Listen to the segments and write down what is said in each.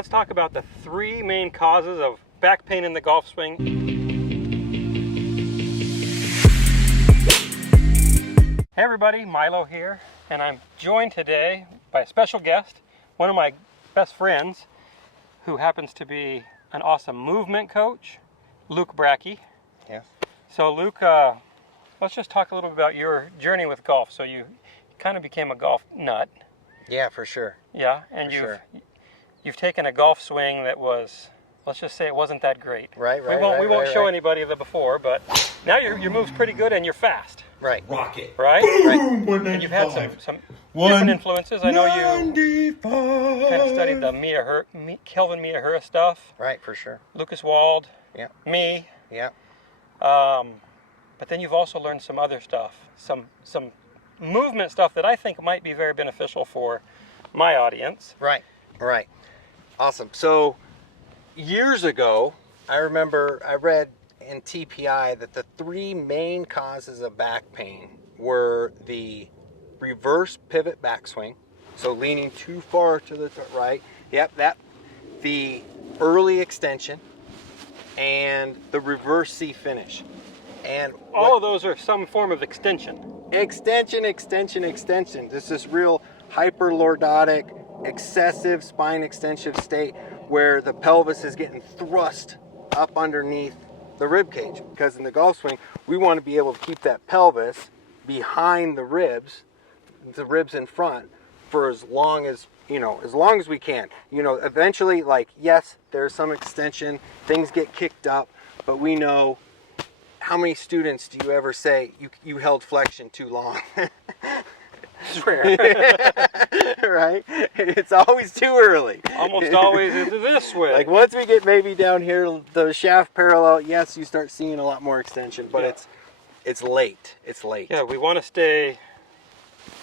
let's talk about the 3 main causes of back pain in the golf swing. Hey everybody, Milo here, and I'm joined today by a special guest, one of my best friends, who happens to be an awesome movement coach, Luke Bracke. Yes. So Luke, let's just talk a little bit about your journey with golf. So you kind of became a golf nut. Yeah, for sure. Yeah, and For you've taken a golf swing that was, let's just say it wasn't that great. Right. We won't show anybody the before, but now your move's pretty good and you're fast. Right. Rocket. Right? Boom, And you've had some different influences. I know you kind of studied the Kelvin Miyahura stuff. Right, for sure. Lucas Wald. Yeah. Me. Yeah. But then you've also learned some other stuff, some movement stuff that I think might be very beneficial for my audience. Right. Right. Awesome. So years ago, I remember I read in TPI that the 3 main causes of back pain were the reverse pivot backswing, so leaning too far to the right. Yep, the early extension, and the reverse C finish. And all of those are some form of extension. Extension. This is real hyperlordotic, excessive spine extensive state where the pelvis is getting thrust up underneath the rib cage. Because in the golf swing, we want to be able to keep that pelvis behind the ribs in front, for as long as we can. Eventually, yes, there's some extension, things get kicked up, but we know. How many students do you ever say you held flexion too long? It's rare. Right? It's always too early. Almost always is this way. Like once we get maybe down here, the shaft parallel, yes, you start seeing a lot more extension, but yeah. it's late. It's late. Yeah, we want to stay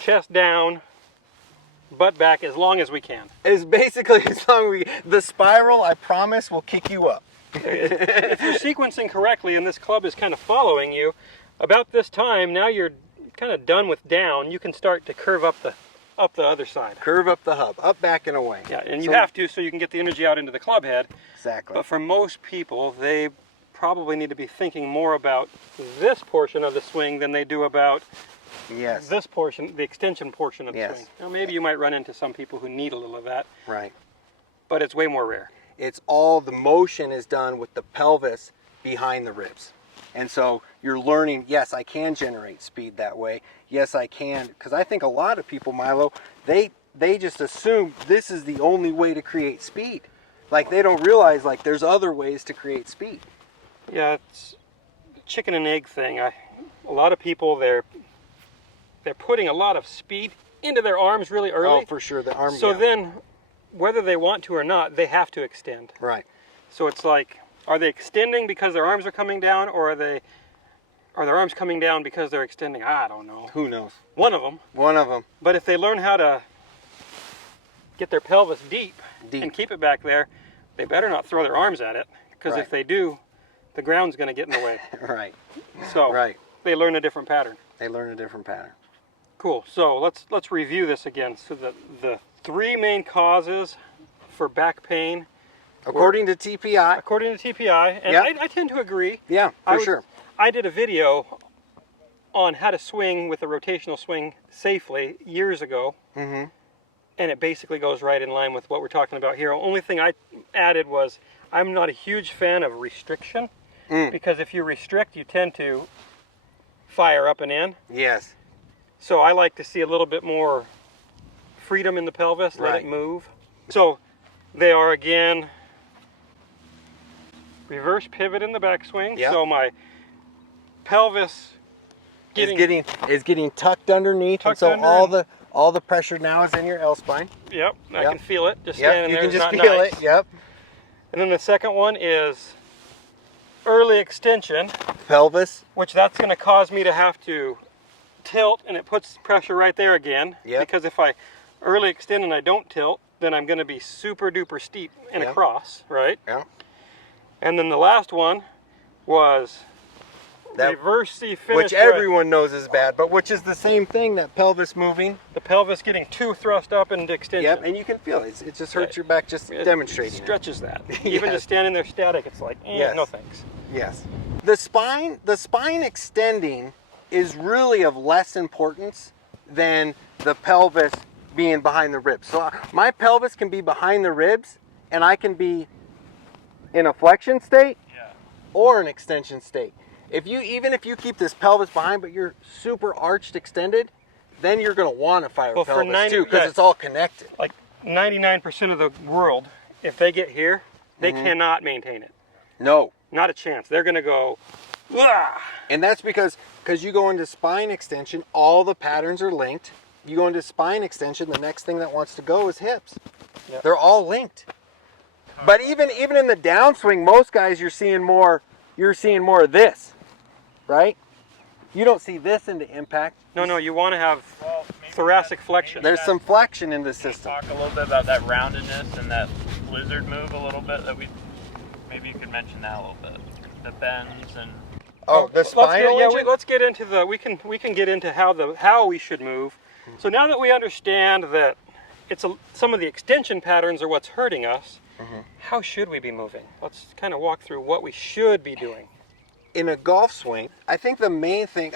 chest down, butt back as long as we can. It's basically as long as the spiral, I promise, will kick you up. If you're sequencing correctly and this club is kind of following you, about this time, now you're kind of done with down, you can start to curve up the other side. Curve up the hub, up, back, and away. Yeah, and you have to so you can get the energy out into the club head. Exactly. But for most people, they probably need to be thinking more about this portion of the swing than they do about this portion, the extension portion of the swing. Now, maybe you might run into some people who need a little of that. Right. But it's way more rare. It's all the motion is done with the pelvis behind the ribs. And so you're learning, yes, I can generate speed that way. Yes, I can. Because I think a lot of people, Milo, they just assume this is the only way to create speed. Like they don't realize there's other ways to create speed. Yeah, it's a chicken and egg thing. A lot of people, they're putting a lot of speed into their arms really early. Oh, for sure. The arm. So then, whether they want to or not, they have to extend. Right. So it's like, are they extending because their arms are coming down, or are their arms coming down because they're extending? I don't know. Who knows? One of them. One of them. But if they learn how to get their pelvis deep and keep it back there, they better not throw their arms at it, because if they do, the ground's going to get in the way. Right. So they learn a different pattern. They learn a different pattern. Cool. So let's review this again. So the 3 main causes for back pain, according to TPI. According to TPI, and I tend to agree. Yeah, for sure. I did a video on how to swing with a rotational swing safely years ago, and it basically goes right in line with what we're talking about here. The only thing I added was I'm not a huge fan of restriction, because if you restrict, you tend to fire up and in. Yes. So I like to see a little bit more freedom in the pelvis, let it move. So they are, again, reverse pivot in the backswing. Yep. So my pelvis is getting tucked underneath, all the pressure now is in your L spine. Yep, I can feel it just standing there. You can just feel it. Yep. And then the second one is early extension. Pelvis. Which that's going to cause me to have to tilt, and it puts pressure right there again. Yep. Because if I early extend and I don't tilt, then I'm going to be super duper steep and across, right? Yeah. And then the last one was reverse-y finish. Which everyone knows is bad, but which is the same thing, that pelvis moving. The pelvis getting too thrust up into extension. Yep, and you can feel it. It just hurts your back just demonstrating. It stretches that. Yes. Even just standing there static, it's like, Yes. no thanks. Yes. The spine extending is really of less importance than the pelvis being behind the ribs. So my pelvis can be behind the ribs, and I can be in a flexion state or an extension state. Even if you keep this pelvis behind, but you're super arched extended, then you're going to want to fire pelvis too, because it's all connected. Like 99% of the world, if they get here, they cannot maintain it. No. Not a chance. They're going to go, "Wah!" And that's because you go into spine extension, all the patterns are linked. You go into spine extension, the next thing that wants to go is hips. Yep. They're all linked. But even in the downswing, most guys you're seeing more of this, right? You don't see this into impact. No, you want to have thoracic flexion. There's some flexion in the system. Talk a little bit about that roundedness and that lizard move a little bit. Maybe you could mention that a little bit. The bends and. Oh, the spinal engine? Let's get into we can get into how we should move. So now that we understand that some of the extension patterns are what's hurting us, how should we be moving? Let's kind of walk through what we should be doing. In a golf swing, I think the main thing,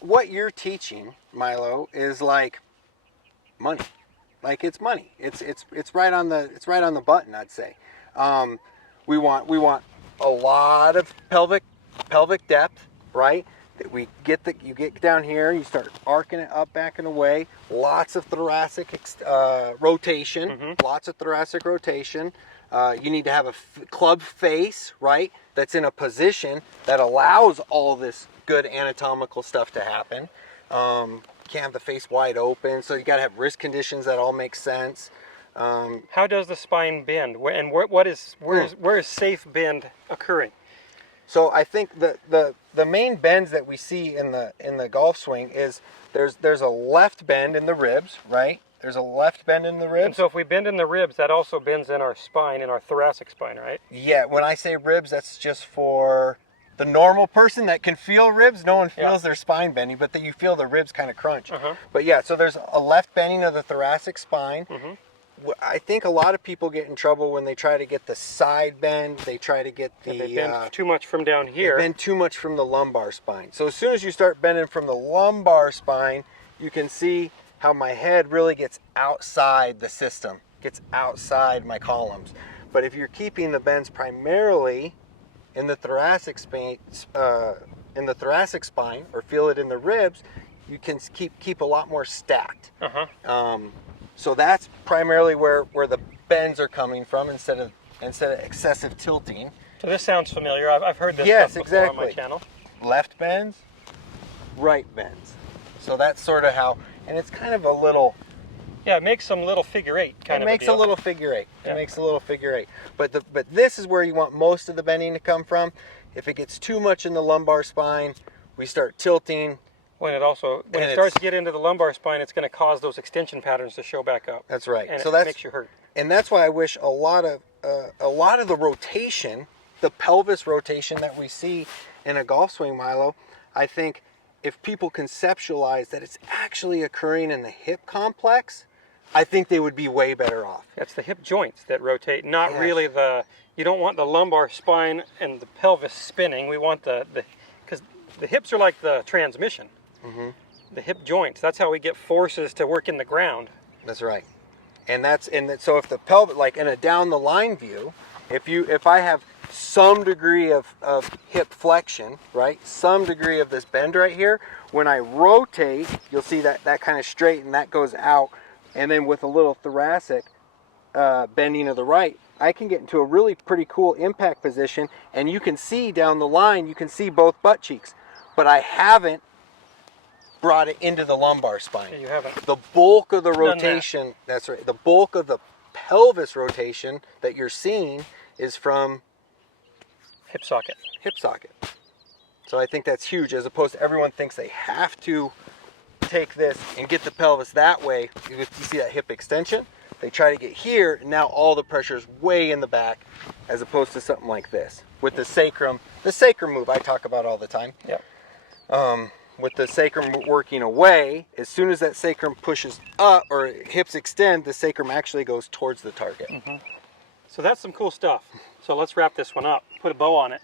what you're teaching, Milo, is like money. Like it's money. It's right on the button, I'd say. We want a lot of pelvic depth, right? That you get down here, you start arcing it up, back and away. Lots of thoracic rotation. Lots of thoracic rotation. You need to have a club face, right? That's in a position that allows all this good anatomical stuff to happen. Can't have the face wide open, so you got to have wrist conditions that all make sense. How does the spine bend? And where is safe bend occurring? So I think the main bends that we see in the golf swing is there's a left bend in the ribs, right? There's a left bend in the ribs. And so if we bend in the ribs, that also bends in our spine, in our thoracic spine, right? Yeah, when I say ribs, that's just for the normal person that can feel ribs. No one feels their spine bending, but that you feel the ribs kind of crunch. But yeah, so there's a left bending of the thoracic spine. I think a lot of people get in trouble when they try to get the side bend. They try to get they bend too much from down here. They bend too much from the lumbar spine. So as soon as you start bending from the lumbar spine, you can see how my head really gets outside the system, gets outside my columns. But if you're keeping the bends primarily in the thoracic spine, or feel it in the ribs, you can keep a lot more stacked. So that's primarily where the bends are coming from instead of excessive tilting. So this sounds familiar. I've heard this stuff before on my channel. Left bends, right bends. So that's sort of how, and it's kind of a little. Yeah, it makes some little figure eight kind of a deal. It makes a little figure eight. It makes a little figure eight. But this is where you want most of the bending to come from. If it gets too much in the lumbar spine, we start tilting. When it starts to get into the lumbar spine, it's going to cause those extension patterns to show back up. That's right. And so that makes you hurt. And that's why I wish a lot of the rotation, the pelvis rotation that we see in a golf swing, Milo, I think if people conceptualize that it's actually occurring in the hip complex, I think they would be way better off. That's the hip joints that rotate, not really you don't want the lumbar spine and the pelvis spinning. We want because the hips are like the transmission. The hip joints, that's how we get forces to work in the ground. That's right. So if the pelvic, like in a down the line view, if I have some degree of hip flexion, right, some degree of this bend right here, when I rotate, you'll see that kind of straight and that goes out, and then with a little thoracic bending of the right, I can get into a really pretty cool impact position, and you can see down the line, you can see both butt cheeks, but I haven't brought it into the lumbar spine. Yeah, you haven't. The bulk of the rotation, that's right, the bulk of the pelvis rotation that you're seeing is from hip socket. Hip socket. So I think that's huge, as opposed to everyone thinks they have to take this and get the pelvis that way. You see that hip extension? They try to get here, and now all the pressure is way in the back, as opposed to something like this. With the sacrum move I talk about all the time. Yep. With the sacrum working away, as soon as that sacrum pushes up or hips extend, the sacrum actually goes towards the target. So that's some cool stuff. So let's wrap this one up. Put a bow on it.